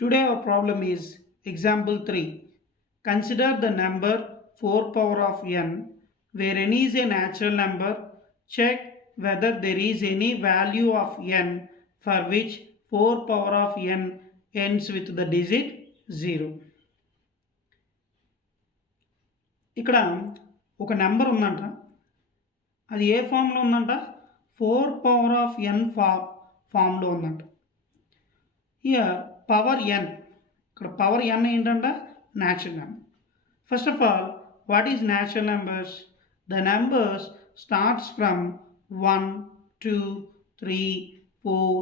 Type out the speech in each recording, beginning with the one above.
Today our problem is example 3. Consider the number 4 power of n where n is a natural number. Check whether there is any value of n for which 4 power of n ends with the digit 0. ఇక్కడ ఒక నెంబర్ ఉందంట, అది ఏ ఫామ్లో ఉందంట, 4 power of n ఫామ్లో ఉందంట. Here power n, ఇక్కడ power n ఏంటంట, natural number. First of all, what is natural numbers? The numbers starts from 1, 2, 3, 4,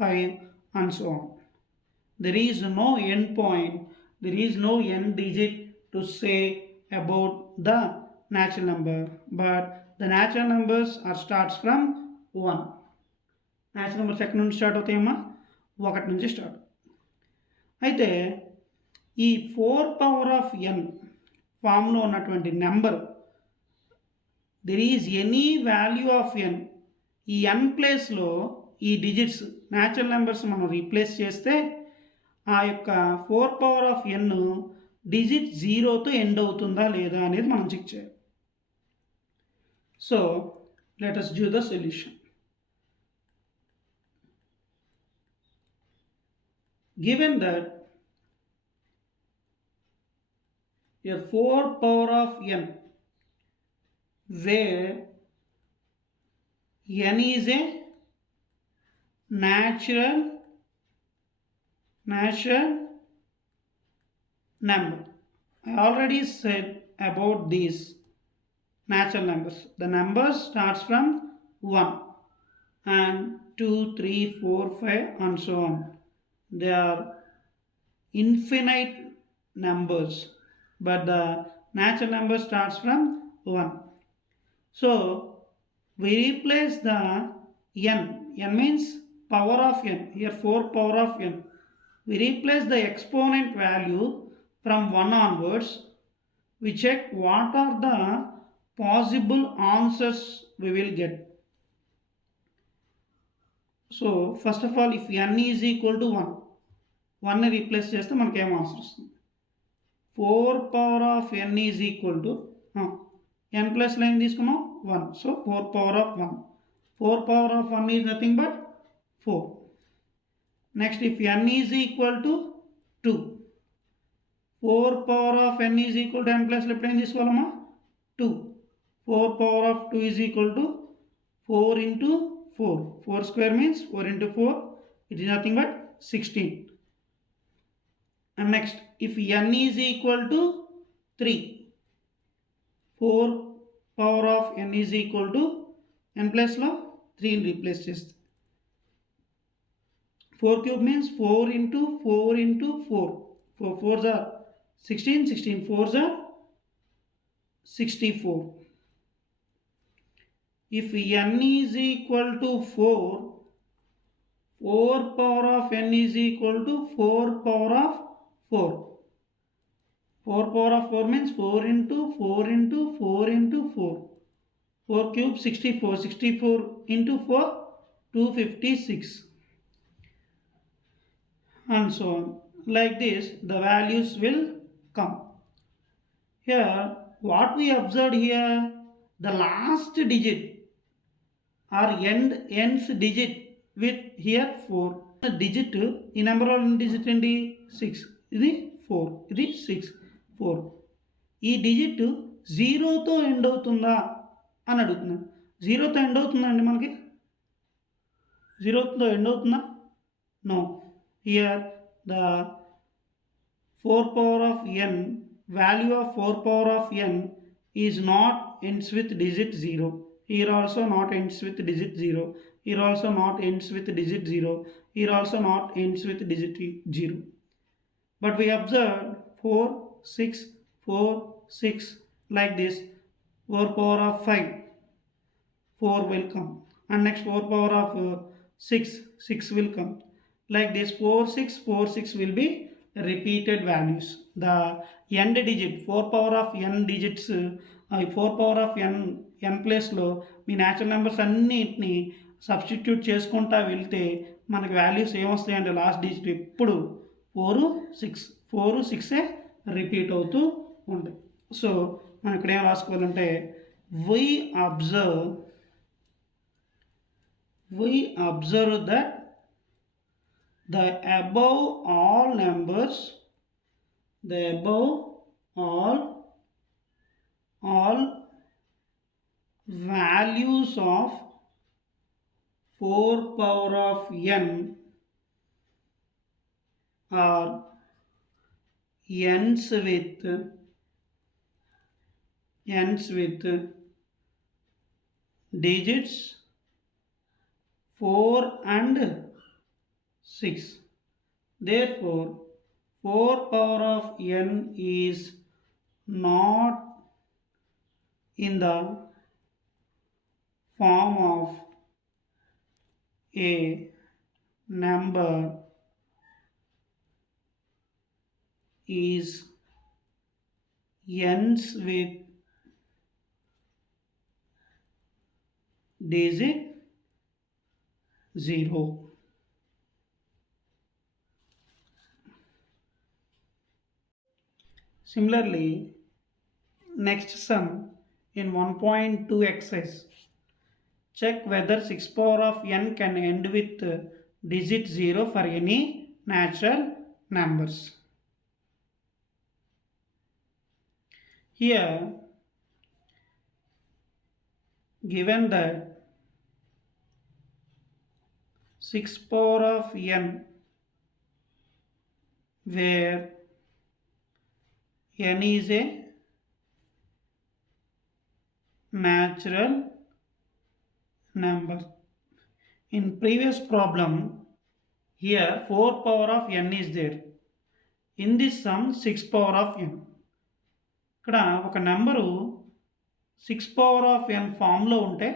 5 and so on. There is no end point, there is no end digit to say about the natural number, but the natural numbers are starts from 1. natural numbers ఎక్కడి నుంచి స్టార్ట్ అవుతాయమ్మా? 1 నుంచి స్టార్ట్. అయితే ఈ 4 power of n ఫామ్లో ఉన్నటువంటి number, there is any value of n, ఈ n ప్లేస్లో ఈ డిజిట్స్ న్యాచురల్ నెంబర్స్ మనం రీప్లేస్ చేస్తే ఆ యొక్క 4 పవర్ ఆఫ్ n డిజిట్ 0తో ఎండ్ అవుతుందా లేదా అనేది మనం చెక్ చేయాలి. So let us do the solution. Given that a 4 power of n where n is a natural number. I already said about these natural numbers. The numbers starts from 1 and 2, 3, 4, 5 and so on. They are infinite numbers, but the natural number starts from 1. So we replace the n. N means power of n. Here 4 power of n. We replace the exponent value from 1 onwards. We check what are the possible answers we will get. So first of all, if n is equal to 1, 1 replace చేస్తే మనకి ఏం ఆన్సర్ వస్తుంది? 4 power of n is equal to n plus line తీసుకున్నాం 1. సో 4 power of 1. 4 power of 1 is nothing but 4. Next if n is equal to 2, 4 power of n is equal to n ప్లస్లో ఎప్పుడు ఏం తీసుకోవాలమ్మా? 2. 4 power of 2 is equal to 4 into 4. 4 square means 4 into 4. It is nothing but 16. And next, if n is equal to 3, 4 power of n is equal to n plus లో 3 replace చేస్తే 4 cube means 4 into 4 into 4. 4 4s are 16, 16 4s are 64. If n is equal to 4, 4 power of n is equal to 4 power of 4. 4 power of 4 means 4 into 4 into 4 into 4. 4 cube 64. 64 into 4, 256. And so on. Like this, the values will come. Here, what we observed here, the last digit or ends digit with here 4. The digit ఈ number digit ఏంటి? 6. ఇది 4, ఇది 6, 4. ఈ డిజిట్ 0తో end అవుతుందా అని అడుగుతున్నాను. 0తో ఎండ్ అవుతుందా అండి? మనకి 0తో ఎండ్ అవుతుందా? No. Here the 4 power of n, value of 4 power of n is not ends with digit 0. Here also not ends with digit 0. Here also not ends with digit 0. Here also not ends with digit 0. But we observed 4, 6, 4, 6 like this. 4 power of 5, 4 will come. And next 4 power of 6, 6 will come. Like this 4, 6, 4, 6 will be repeated values. The end digit 4 power of n digits, 4 power of n ప్లేస్లో మీ natural numbers అన్నిటిని సబ్స్టిట్యూట్ చేసుకుంటా వెళ్తే మనకి వాల్యూస్ ఏమొస్తాయంటే last digit ఎప్పుడు 4 6 4 6 రిపీట్ అవుతూ ఉంటాయి. సో మనం ఇక్కడ ఏం రాసుకోవాలంటే we observe that the above all numbers all values of 4 power of n are ends with digits 4 and 6. Therefore 4 power of n is not in the form of a number is ends with digit 0. Similarly, next sum in 1.2 exercise. Check whether 6 power of n can end with digit 0 for any natural numbers. Here, given that 6 power of n where n is a natural number. In previous problem, here 4 power of n is there. In this sum 6 power of n. ఇక్కడ ఒక నెంబరు 6 power of n ఫామ్లో ఉంటే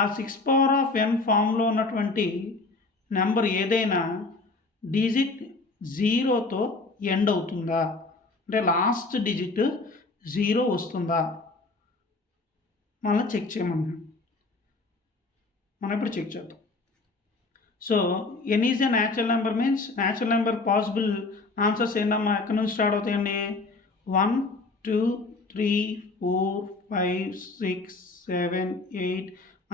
ఆ 6 power of n ఫామ్లో ఉన్నటువంటి నెంబర్ ఏదైనా డిజిట్ 0తో end అవుతుందా, అంటే లాస్ట్ డిజిట్ 0 వస్తుందా మనం చెక్ చేయమన్నాం. మనం ఇప్పుడు చెక్ చేద్దాం. So n is a natural number means natural number possible answers ఏంటమ్మా ఎక్కడి నుంచి స్టార్ట్ అవుతాయండి? 1 2 3 4 5 6 7 8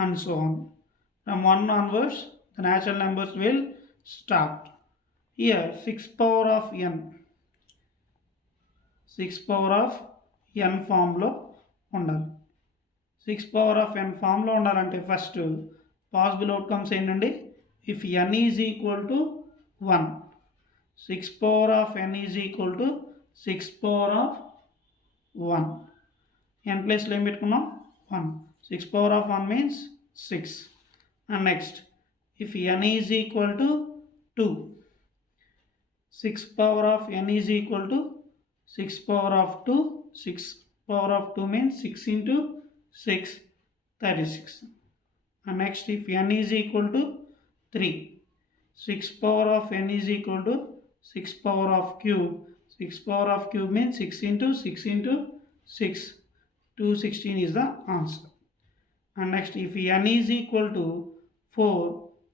and so on. From 1 onwards the natural numbers will start. Here 6 power of n 6 power of n ఫామ్లో ఉండాలి. 6 పవర్ ఆఫ్ n ఫామ్లో ఉండాలంటే first possible outcomes ఏంటండి? If n is equal to 1 6 power of n is equal to 6 power of 1 n ప్లేస్లో ఏం పెట్టుకున్నాం 1 6 power of 1 మీన్స్ 6 and next if n is equal to 2 6 power of n is equal to 6 power of 2 6 power of 2 మీన్స్ 6 into 6 36 and next if n is equal to 3 6 power of n is equal to 6 power of cube 6 power of cube means 6 into 6 into 6 216 is the answer. And next if n is equal to 4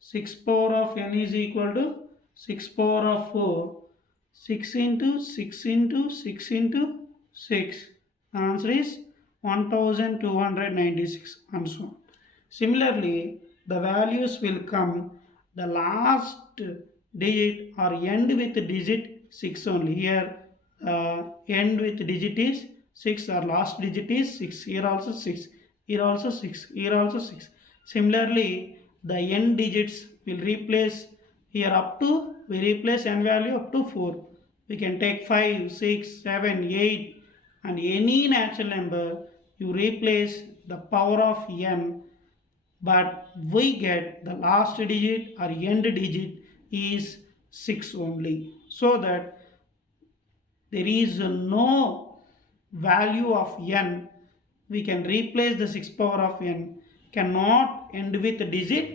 6 power of n is equal to 6 power of 4 6 into 6 into 6 into 6 the answer is 1296 and so on. Similarly, the values will come the last digit or end with digit 6 only. Here end with digit is 6 or last digit is 6. Here also 6. Here also 6. Here also 6. Similarly, the end digits will replace here up to, we replace n value up to 4. We can take 5, 6, 7, 8 and any natural number you replace the power of n, but we get the last digit or end digit is 6 only, so that there is no value of n. We can replace the 6 power of n, cannot end with digit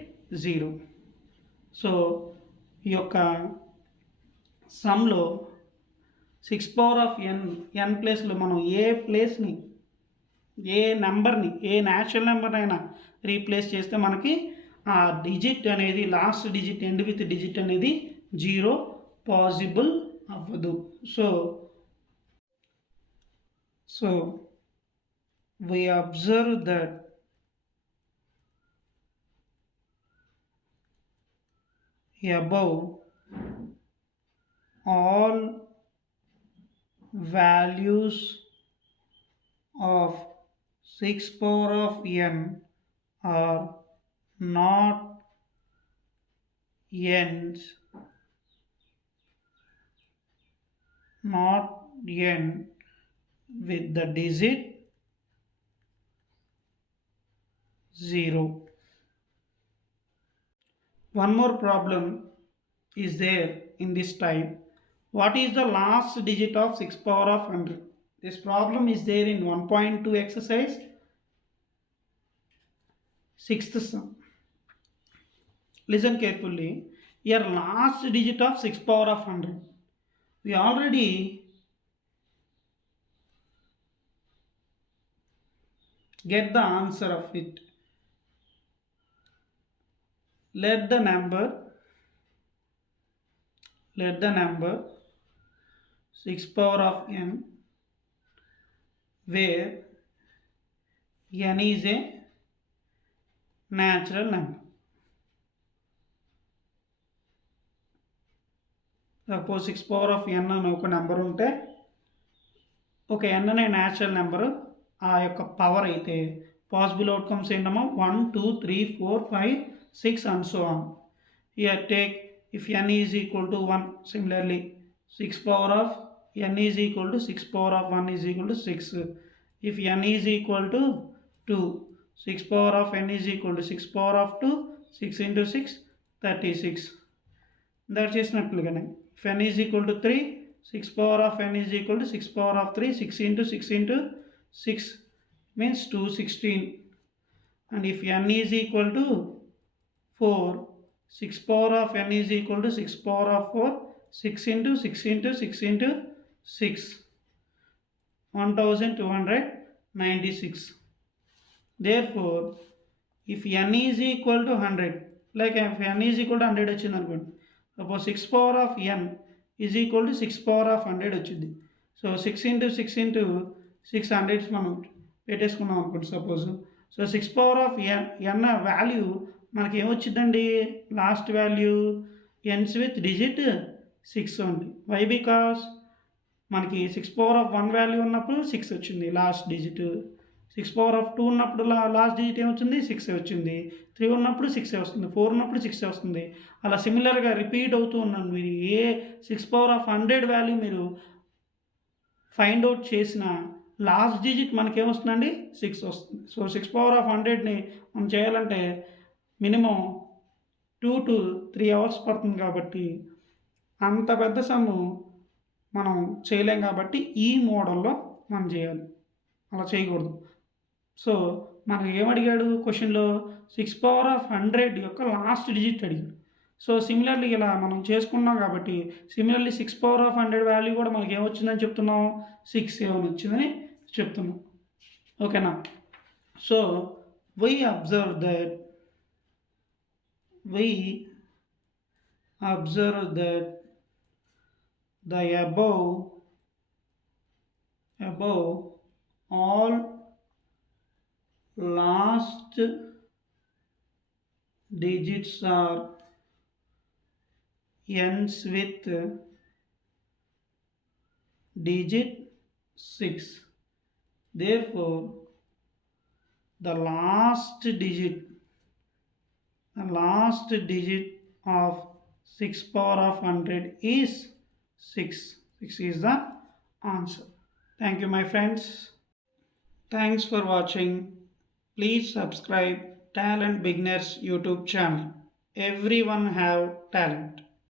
0. So ఈ యొక్క సమ్లో 6 power of n ప్లేస్లో మనం ఏ ప్లేస్ని ఏ నెంబర్ని a natural number అయినా రీప్లేస్ చేస్తే మనకి ఆ డిజిట్ అనేది last digit end with digit అనేది 0 పాసిబుల్ అవ్వదు. So so we observe that above all values of 6 power of n are not ends, not n with the digit 0. One more problem is there in this type. What is the last digit of 6 power of 100? This problem is there in 1.2 exercise, 6th sum. Listen carefully. Here last digit of 6 power of 100. We already get the answer of it. Let the number 6 power of n, where n is a natural number. Suppose 6 power of n అని ఒక నెంబర్ ఉంటే ఒక n అనే natural number ఆ యొక్క పవర్ అయితే possible outcomes ఏంటమ్మా 1 2 3 4 5 6 and so on. Here take if n is equal to 1, similarly 6 power of n is equal to 6 power of 1 is equal to 6. If n is equal to 2, 6 power of n is equal to 6 power of 2, 6 into 6 36. That is not చేసినట్లుగానే if n is equal to 3, 6 power of n is equal to 6 power of 3, 6 into 6 into 6 means 216. And if n is equal to 4, 6 power of n is equal to 6 power of 4, 6 into 6 into 6 into 6, 1296. Therefore, if n is equal to 100, like if n is equal to 100 వచ్చింది అనుకోండి, suppose 6 power of n is equal to 6 power of 100 వచ్చింది. సో 6 into 6 into 6 హండ్రెడ్స్ మనం పెట్టేసుకున్నాం అనుకోండి suppose. So 6 power of n value మనకి ఏమొచ్చిందండి, last value ends with digit 6 ఉంది. Why because మనకి 6 పవర్ ఆఫ్ 1 వాల్యూ ఉన్నప్పుడు 6 వచ్చింది లాస్ట్ డిజిట్, 6 పవర్ ఆఫ్ 2 ఉన్నప్పుడు లాస్ట్ డిజిట్ ఏమొచ్చింది 6 వచ్చింది, 3 ఉన్నప్పుడు 6 వస్తుంది, 4 ఉన్నప్పుడు 6 వస్తుంది. అలా సిమిలర్గా రిపీట్ అవుతూ ఉన్నాను. మీరు ఏ 6 పవర్ ఆఫ్ 100 వాల్యూ మీరు ఫైండ్ అవుట్ చేసిన లాస్ట్ డిజిట్ మనకేమొస్తుందండి 6 వస్తుంది. సో 6 పవర్ ఆఫ్ 100ని మనం చేయాలంటే మినిమం 2 to 3 అవర్స్ పడుతుంది. కాబట్టి అంత పెద్ద సమ్ము మనం చేయలేం. కాబట్టి ఈ మోడల్లో మనం చేయాలి, అలా చేయకూడదు. సో మనకు ఏమడిగాడు క్వశ్చన్లో 6 పవర్ ఆఫ్ 100 యొక్క లాస్ట్ డిజిట్ అడిగాడు. సో సిమిలర్లీ ఇలా మనం చేసుకున్నాం కాబట్టి సిమిలర్లీ 6 పవర్ ఆఫ్ 100 వాల్యూ కూడా మనకి ఏమొచ్చిందని చెప్తున్నాం, 6 వచ్చిందని చెప్తున్నాం. ఓకేనా. So we observe that the above all last digits are ends with digit 6. Therefore, the last digit of 6 power of 100 is 6. 6 is the answer. Thank you, my friends. Thanks for watching. Please subscribe Talent Beginners YouTube channel. Everyone have talent.